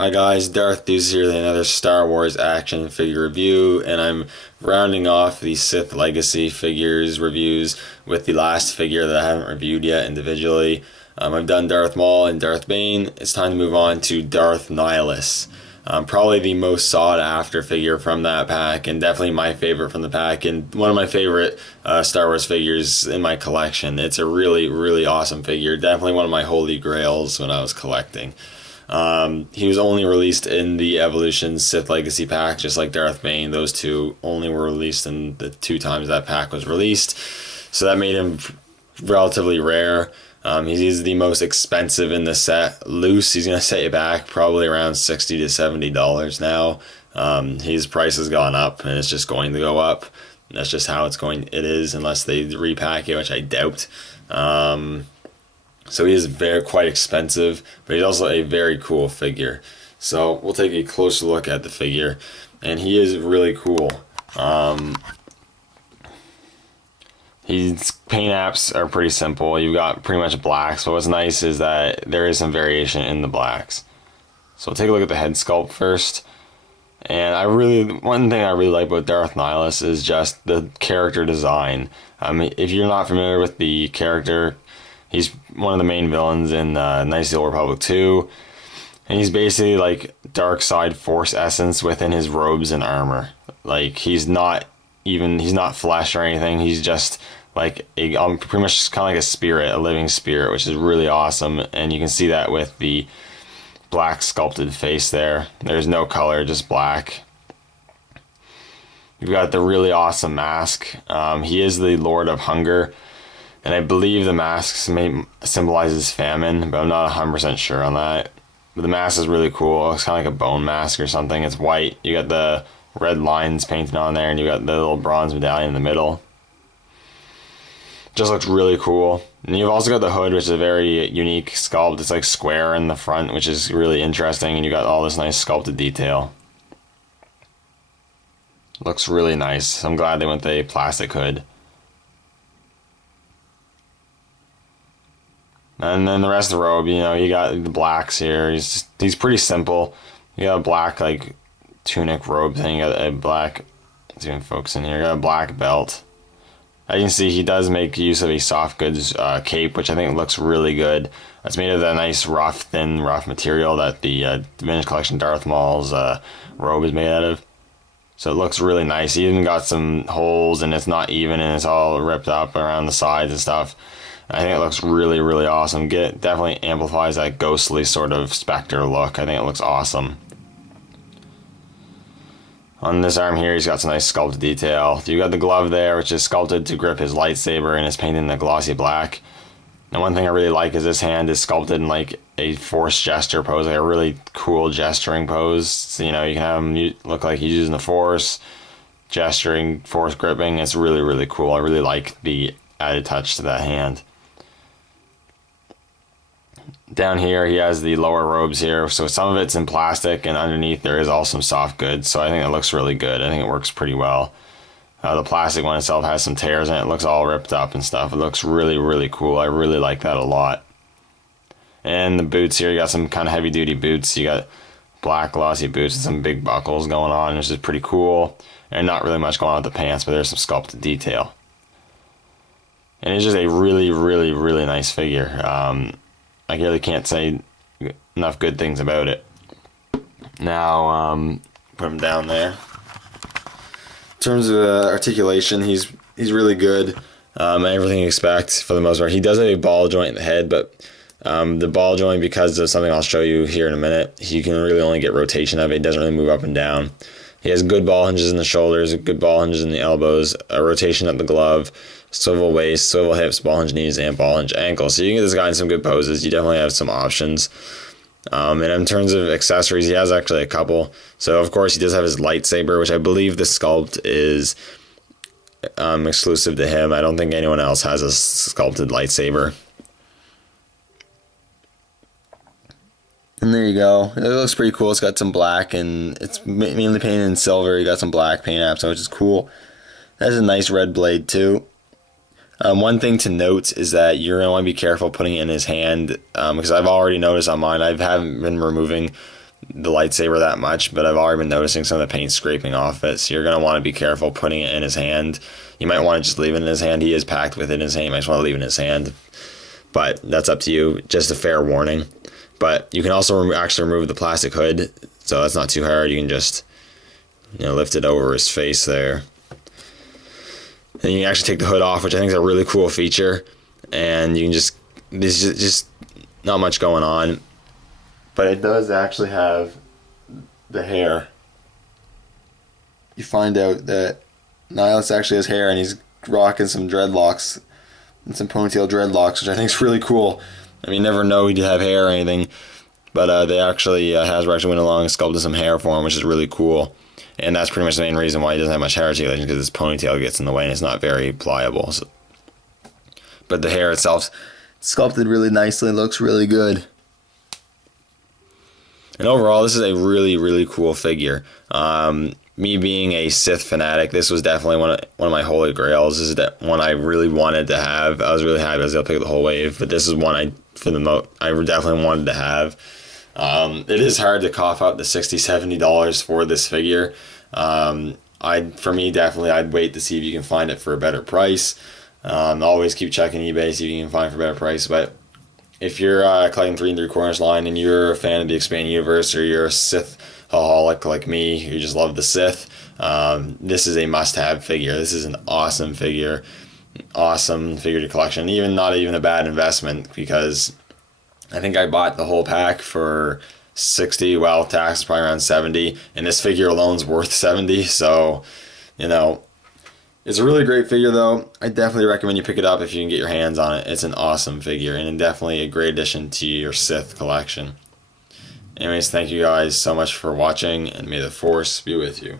Hi guys, Darth Nihilus here with another Star Wars action figure review, and I'm rounding off the Sith Legacy figures reviews with the last figure that I haven't reviewed yet individually. I've done Darth Maul and Darth Bane. It's time to move on to Darth Nihilus. Probably the most sought after figure from that pack, and definitely my favorite from the pack, and one of my favorite Star Wars figures in my collection. It's a really awesome figure. Definitely one of my holy grails when I was collecting. He was only released in the Evolution Sith Legacy pack, just like Darth Bane. Those two only were released in the 2 times that pack was released, so that made him relatively rare. He's the most expensive in the set. Loose, he's gonna set you back probably around $60 to $70 now. His price has gone up, and it's just going to go up. That's just how it is, unless they repack it, which I doubt. So he is quite expensive, but he's also a very cool figure. So we'll take a closer look at the figure, and he is really cool. His paint apps are pretty simple. You've got pretty much blacks, but what's nice is that there is some variation in the blacks. So we'll take a look at the head sculpt first. And one thing I really like about Darth Nihilus is just the character design. If you're not familiar with the character, he's one of the main villains in Knights of the Old Republic 2, and he's basically like dark side force essence within his robes and armor. Like he's not flesh or anything. He's just like pretty much just kind of like a spirit, a living spirit, which is really awesome. And you can see that with the black sculpted face there. There's no color, just black. You've got the really awesome mask. He is the Lord of Hunger. And I believe the mask symbolizes famine, but I'm not 100% sure on that. But the mask is really cool. It's kind of like a bone mask or something. It's white. You got the red lines painted on there, and you got the little bronze medallion in the middle. Just looks really cool. And you've also got the hood, which is a very unique sculpt. It's like square in the front, which is really interesting, and you got all this nice sculpted detail. Looks really nice. I'm glad they went with a plastic hood. And then the rest of the robe, you got the blacks here. He's pretty simple. You got a black like tunic robe thing. You got a black, let's even focus in here. You got a black belt. As you can see, he does make use of a soft goods cape, which I think looks really good. It's made of that nice thin rough material that the Vintage Collection Darth Maul's robe is made out of. So it looks really nice. He even got some holes, and it's not even, and it's all ripped up around the sides and stuff. I think it looks really awesome. Definitely amplifies that ghostly sort of specter look. I think it looks awesome. On this arm here, he's got some nice sculpted detail. You got the glove there, which is sculpted to grip his lightsaber, and is painted in the glossy black. And one thing I really like is this hand is sculpted in like a force gesture pose, like a really cool gesturing pose. So, you can have him look like he's using the force, gesturing, force gripping. It's really cool. I really like the added touch to that hand. Down here he has the lower robes here, so some of it's in plastic, and underneath there is all some soft goods, so I think it looks really good. I think it works pretty well. The plastic one itself has some tears in it. It looks all ripped up and stuff. It looks really cool. I really like that a lot. And the boots here, you got some kind of heavy duty boots. You got black glossy boots with some big buckles going on, which is pretty cool. And not really much going on with the pants, but there's some sculpted detail. And it's just a really nice figure. I really can't say enough good things about it. Now, put him down there. In terms of articulation, he's really good. Everything you expect for the most part. He does have a ball joint in the head, but the ball joint, because of something I'll show you here in a minute, he can really only get rotation of it. It doesn't really move up and down. He has good ball hinges in the shoulders, good ball hinges in the elbows, a rotation at the glove, swivel waist, swivel hips, ball hinge knees, and ball hinge ankles. So you can get this guy in some good poses. You definitely have some options. And in terms of accessories, he has actually a couple. So of course he does have his lightsaber, which I believe the sculpt is exclusive to him. I don't think anyone else has a sculpted lightsaber. And there you go. It looks pretty cool. It's got some black, and it's mainly painted in silver. You got some black paint apps, which is cool. That has a nice red blade too. One thing to note is that you're going to want to be careful putting it in his hand, because I've already noticed on mine, I haven't been removing the lightsaber that much, but I've already been noticing some of the paint scraping off it, so you're going to want to be careful putting it in his hand. You might want to just leave it in his hand. He is packed with it in his hand. You might just want to leave it in his hand, but that's up to you. Just a fair warning. But you can also actually remove the plastic hood, so that's not too hard. You can just, lift it over his face there. And you can actually take the hood off, which I think is a really cool feature. And you can there's just not much going on. But it does actually have the hair. You find out that Nihilus actually has hair, and he's rocking some dreadlocks and some ponytail dreadlocks, which I think is really cool. I mean, you never know he'd have hair or anything, but they actually, Hasbro actually went along and sculpted some hair for him, which is really cool. And that's pretty much the main reason why he doesn't have much hair articulation, because his ponytail gets in the way and it's not very pliable. So. But the hair itself sculpted really nicely, looks really good. And overall, this is a really, really cool figure. Me being a Sith fanatic, this was definitely one of my holy grails. This is the one I really wanted to have. I was really happy I was able to pick up the whole wave, but this is one I definitely wanted to have. It is hard to cough out the $60, $70 for this figure. For me, definitely, I'd wait to see if you can find it for a better price. Always keep checking eBay, see if you can find it for a better price. But if you're collecting 3 3/4 line and you're a fan of the expanded universe, or you're a Sith-aholic like me, you just love the Sith, this is a must-have figure. This is an awesome figure to collection. Not even a bad investment, because I think I bought the whole pack for $60. Well, tax is probably around $70, and this figure alone's worth $70. So, it's a really great figure, though. I definitely recommend you pick it up if you can get your hands on it. It's an awesome figure, and definitely a great addition to your Sith collection. Anyways, thank you guys so much for watching, and may the Force be with you.